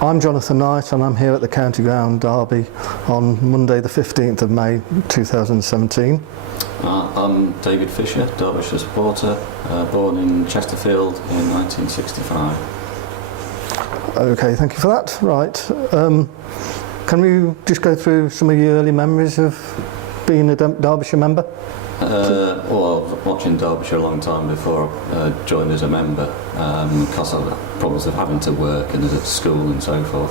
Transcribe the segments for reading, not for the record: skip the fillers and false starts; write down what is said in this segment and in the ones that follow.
I'm Jonathan Knight and I'm here at the County Ground Derby on Monday the 15th of May 2017. I'm David Fisher, Derbyshire supporter, born in Chesterfield in 1965. Okay, thank you for that. Right, can we just go through some of your early memories of being a Derbyshire member? Well, I was watching Derbyshire a long time before I joined as a member, because of the problems of having to work and at school and so forth.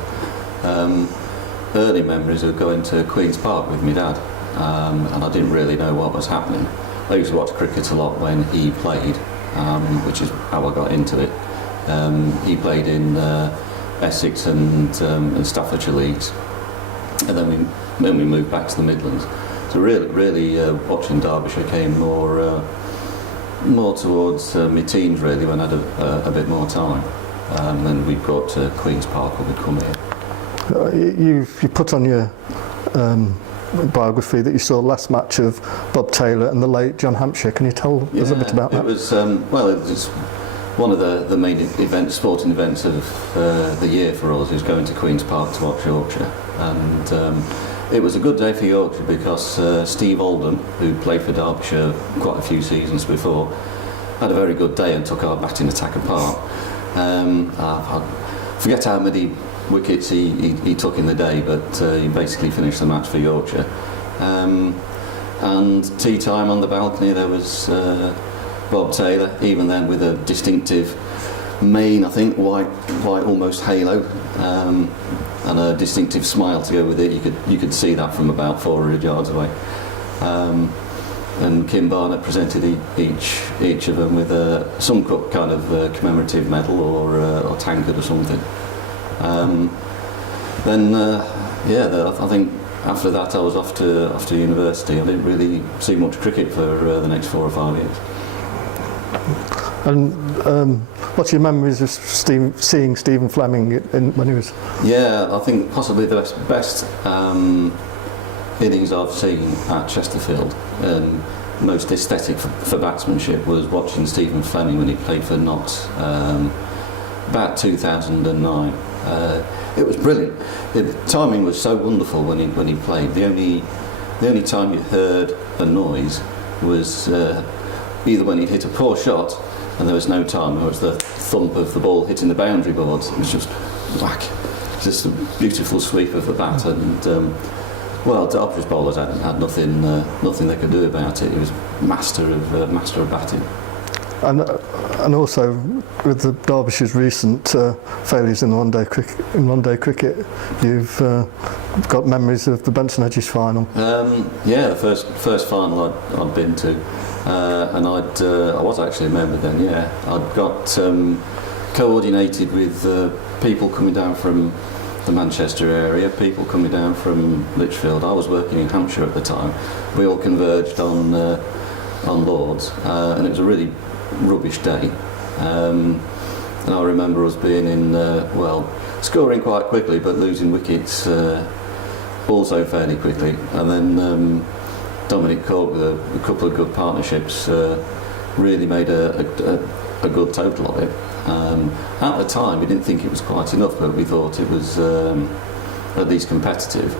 Early memories of going to Queen's Park with my dad, and I didn't really know what was happening. I used to watch cricket a lot when he played, which is how I got into it. He played in Essex and Staffordshire leagues, and then we moved back to the Midlands. So really watching Derbyshire came more towards my teens really, when I had a bit more time. Then we got to Queen's Park when we come here. You put on your biography that you saw the last match of Bob Taylor and the late John Hampshire. Can you tell us a bit about that? It was well, it was one of the main events, sporting events of the year for us, is going to Queen's Park to watch Yorkshire, and it was a good day for Yorkshire because Steve Oldham, who played for Derbyshire quite a few seasons before, had a very good day and took our batting attack apart. I forget how many wickets he took in the day, but he basically finished the match for Yorkshire. And tea time on the balcony, there was Bob Taylor, even then with a distinctive mane, I think, white almost halo, and a distinctive smile to go with it. You could see that from about 400 yards away. And Kim Barnett presented each of them with some kind of commemorative medal or tankard or something. Then I think after that I was off to university. I didn't really see much cricket for the next 4 or 5 years. And what's your memories of seeing Stephen Fleming when he was? Yeah, I think possibly the best innings I've seen at Chesterfield, and most aesthetic for batsmanship, was watching Stephen Fleming when he played for Notts about 2009. It was brilliant. The timing was so wonderful when he played. The only time you heard a noise was either when he'd hit a poor shot and there was no time, or it was the thump of the ball hitting the boundary boards. It was just whack, just a beautiful sweep of the bat. And Derbyshire's bowlers had nothing they could do about it. He was master of batting. And also with the Derbyshire's recent failures in one day cricket, you've got memories of the Benson Hedges final. Yeah, the first final I'd been to. And I was actually a member then. Yeah, I'd got coordinated with people coming down from the Manchester area, people coming down from Lichfield. I was working in Hampshire at the time. We all converged on Lords, and it was a really rubbish day. And I remember us being in scoring quite quickly, but losing wickets also fairly quickly, and then Dominic Cork, with a couple of good partnerships, really made a good total of it. At the time we didn't think it was quite enough, but we thought it was at least competitive.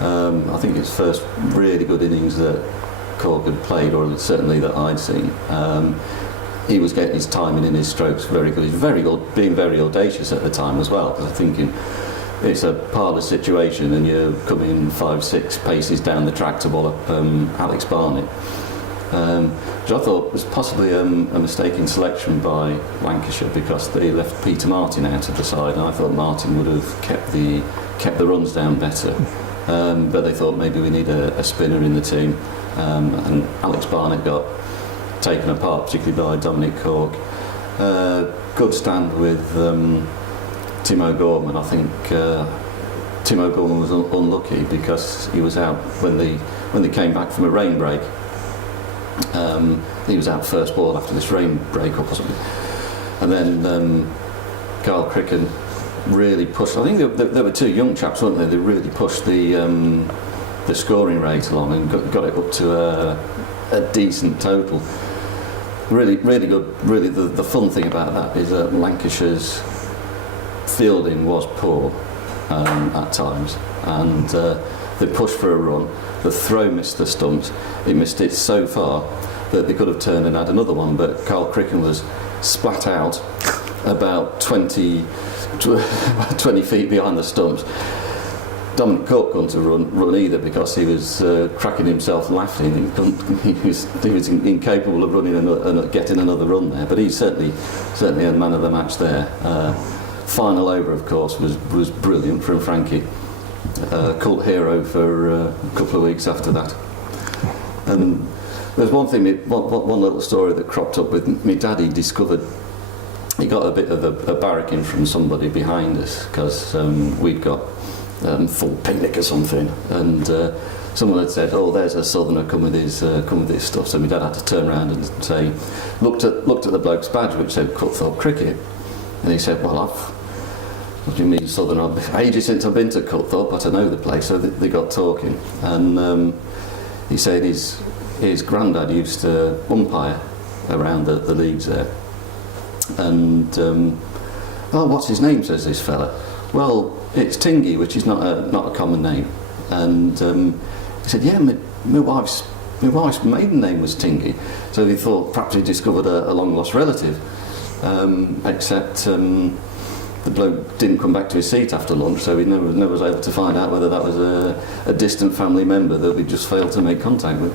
I think it's first really good innings that Cork had played, or certainly that I'd seen. He was getting his timing in his strokes very good. He was being very audacious at the time as well, because I'm thinking it's a parlour situation and you're coming 5-6 paces down the track to bowl up Alex Barnett, which I thought was possibly a mistaken selection by Lancashire, because they left Peter Martin out of the side, and I thought Martin would have kept the runs down better, but they thought maybe we need a spinner in the team, and Alex Barnett got taken apart, particularly by Dominic Cork. Good stand with Timo Gorman. I think Timo Gorman was unlucky because he was out when they came back from a rain break. He was out first ball after this rain break, or possibly, and then Carl Cricken really pushed. I think there were two young chaps, weren't they? They really pushed the scoring rate along and got it up to a decent total. Really good. Really, the fun thing about that is that Lancashire's fielding was poor at times, and they pushed for a run. The throw missed the stumps. It missed it so far that they could have turned and had another one, but Carl Cricken was splat out about 20 feet behind the stumps. Dominic Cook couldn't run either because he was cracking himself laughing. He was incapable of running and getting another run there, but he's certainly a man of the match there. Final over, of course, was brilliant from Frankie. Cult hero for a couple of weeks after that. And there's one little story that cropped up with me dad. He discovered he got a bit of a barracking from somebody behind us because we'd got full picnic or something, and someone had said, "Oh, there's a southerner come with his stuff." So my dad had to turn around and say, looked at the bloke's badge which said Cutthorpe Cricket, and he said, "Well, what do you mean southerner? Ages since I've been to Cutthorpe, but I know the place." So they got talking, and he said his granddad used to umpire around the leagues there, and "Oh, what's his name?" says this fella. "Well, it's Tingy," which is not a common name. And he said, "Yeah, my wife's maiden name was Tingy." So he thought perhaps he discovered a long lost relative. Except the bloke didn't come back to his seat after lunch, so he never was able to find out whether that was a distant family member that we just failed to make contact with.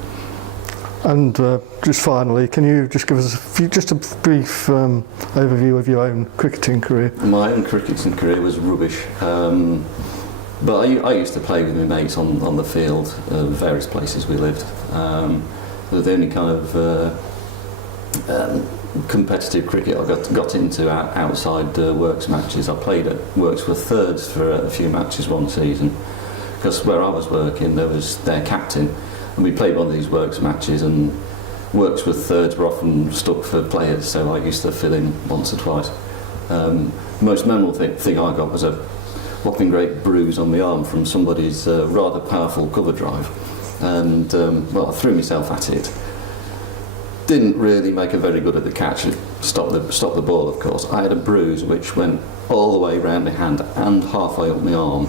And just finally, can you just give us just a brief overview of your own cricketing career? My own cricketing career was rubbish, but I used to play with my mates on the field, various places we lived. The only kind of competitive cricket I got into outside works matches. I played at Worksworth Thirds for a few matches one season, because where I was working there was their captain. And we played one of these works matches, and Worksworth Thirds were often stuck for players, so I used to fill in once or twice. The most memorable thing I got was a whopping great bruise on my arm from somebody's rather powerful cover drive, and I threw myself at it. Didn't really make a very good at the catch. It stopped the ball, of course. I had a bruise which went all the way around my hand and halfway up my arm.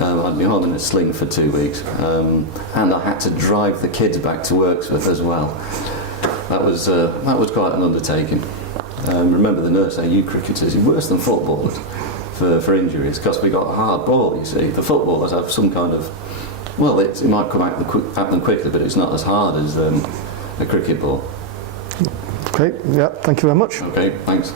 I had my arm in a sling for 2 weeks, and I had to drive the kids back to Worksworth as well. That was quite an undertaking. Remember the nurse saying, "You cricketers, you're worse than footballers for injuries," because we got a hard ball, you see. The footballers have some kind of, well, it might come at them quickly, but it's not as hard as a cricket ball. Okay, yeah, thank you very much. Okay, thanks.